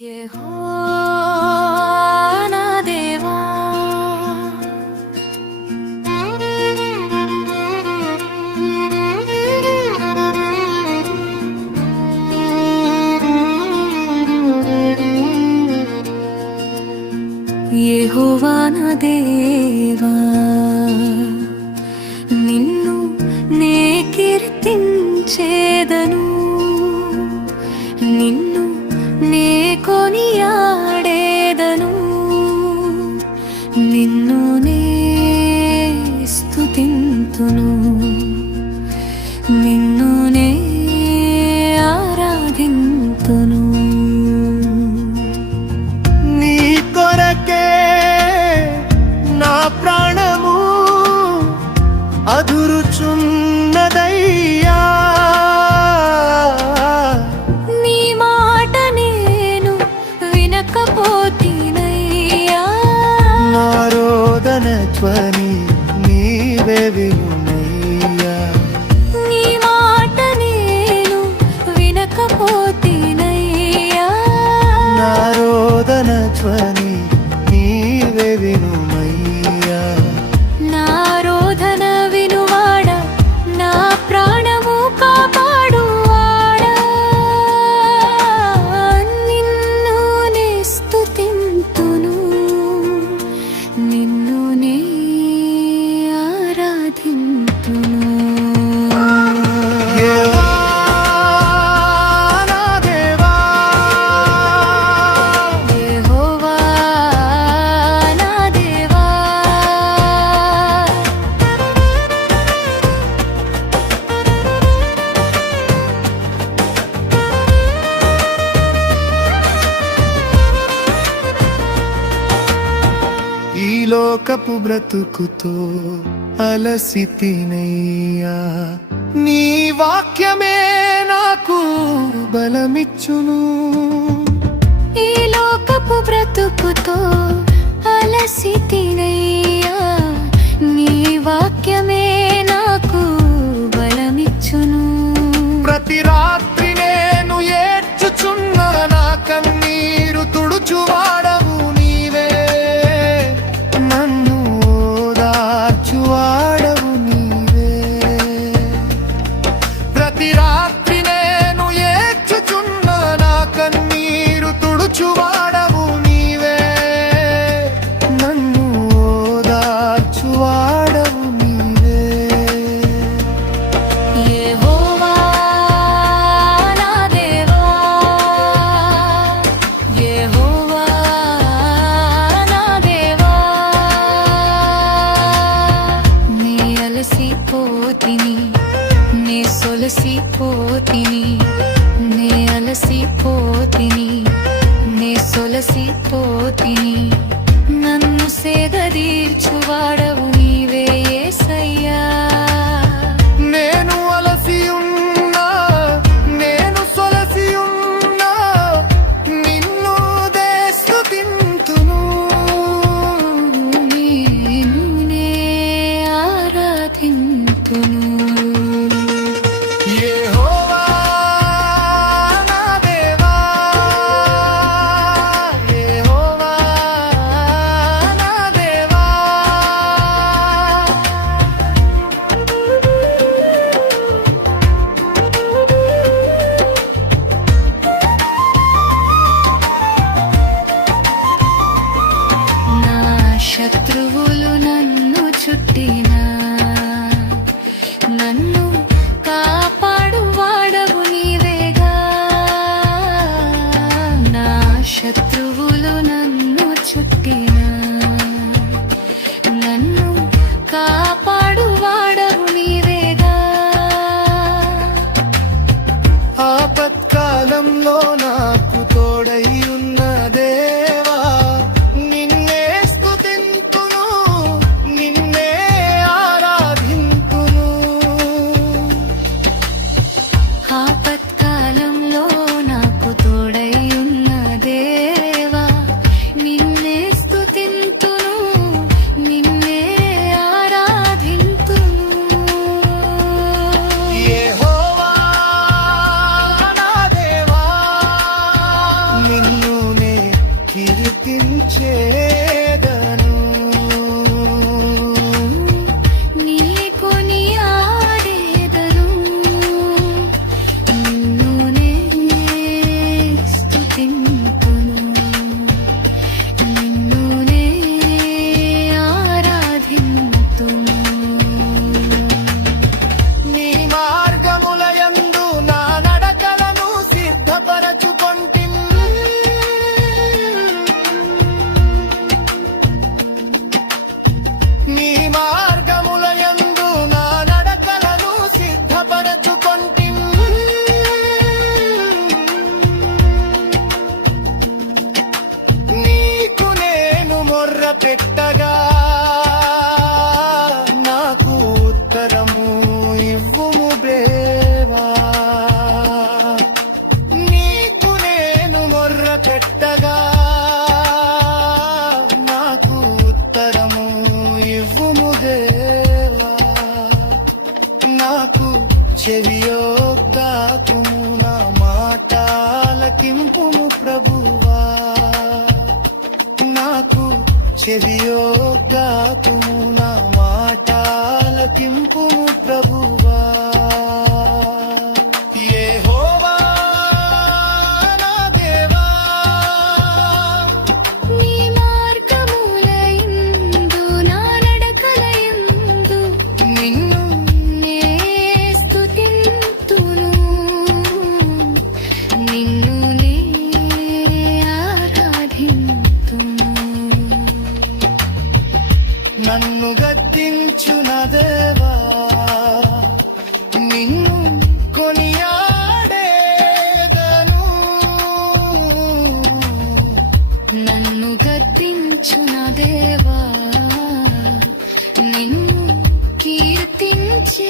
యెహోవా నా దేవా, యెహోవా నా దేవా, నిన్ను నే కీర్తించేదను, నిన్ను నే కొనియాడేదను, నిన్ను నే స్తుతింతును, నిన్ను నే ఆరాధింతును. నీ కొరకే నా ప్రాణము అదురుచున్నదయ్యా, నీ మాట నేను వినకపోతినయ్యా, నా రోదన ధ్వని నీవే వినుమయ్యా, నీ మాట నేను వినకపోతినయ్యా, నా రోదన ధ్వని నీవే వినుమయ్యా. నా రోదన వినువాడా, నా ప్రాణము కాపాడువాడా, నిన్ను నే స్తుతింతును, నిన్ను నే ఆరాధింతును. యెహోవా నా దేవా, యెహోవా నా దేవా, ఈ లోకపు బ్రతుకుతో అలసితినయ్యా, నీ వాక్యమే నాకు బలమిచ్చును. ఈ లోకపు బ్రతుకుతో అలసితినయ్యా, నీ వాక్యమే నాకు బలమిచ్చును. ప్రతి రాత్రి నేను ఏడ్చుచున్న నా కన్నీరు తుడుచువాడవు నీవే, నన్ను ఓదార్చువాడవు నీవే. ప్రతి రాత్రి నేను ఏడ్చుచున్న నా కన్నీరు తుడుచువాడవు నీవే, నన్ను ఓదార్చువాడవు నీవే. యెహోవా నా దేవా, యెహోవా నా దేవా, నే అలసిపోతిని, నే సొలసిపోతిని, నే అలసిపోతిని, నే సొలసిపోతిని, నన్ను సేదదీర్చువాడవు నీవే యేసయ్యా. నేను అలసి ఉన్నా, నేను సొలసి ఉన్నా, నిన్ను స్తుతింతును, నిన్ను నే ఆరాధింతును. యెహోవా నా దేవా, యెహోవా నా దేవా. నా శత్రువులు నన్ను చుట్టినా, నన్ను కాపాడువాడవు నీవేగా, నా శత్రువులు నన్ను చుట్టినా, నన్ను కాపాడువాడవు నీవేగా. ఆపత్కాలంలో నాకు తోడై ఉన్న దేవా, నిన్నే స్తుతింతును, నిన్నే ఆరాధింతును. ఆపత్కాలంలో నాకు తోడై ఉన్న దేవా, పెట్టగా నాకు ఉత్తరము ఇవ్వుము దేవా. నీకు నేను మొర్ర పెట్టగా నాకు ఉత్తరము ఇవ్వుము దేవా. నాకు చెవియొగ్గాకుము, నా మాటలకింపుము ప్రభువా. నాకు చెవియొగ్గాకుము, నా మాటలకింపుము ప్రభువా. యెహోవా నా దేవా, నీ మార్గములయందు నా నడకలయందు నిన్ను నే స్తుతింతును. నిన్ను నే ఆరాధింతును. నన్ను గద్దించున దేవా, నిన్ను కొనియాడేదను. నన్ను గద్దించున దేవా, నిన్ను కీర్తించేదను.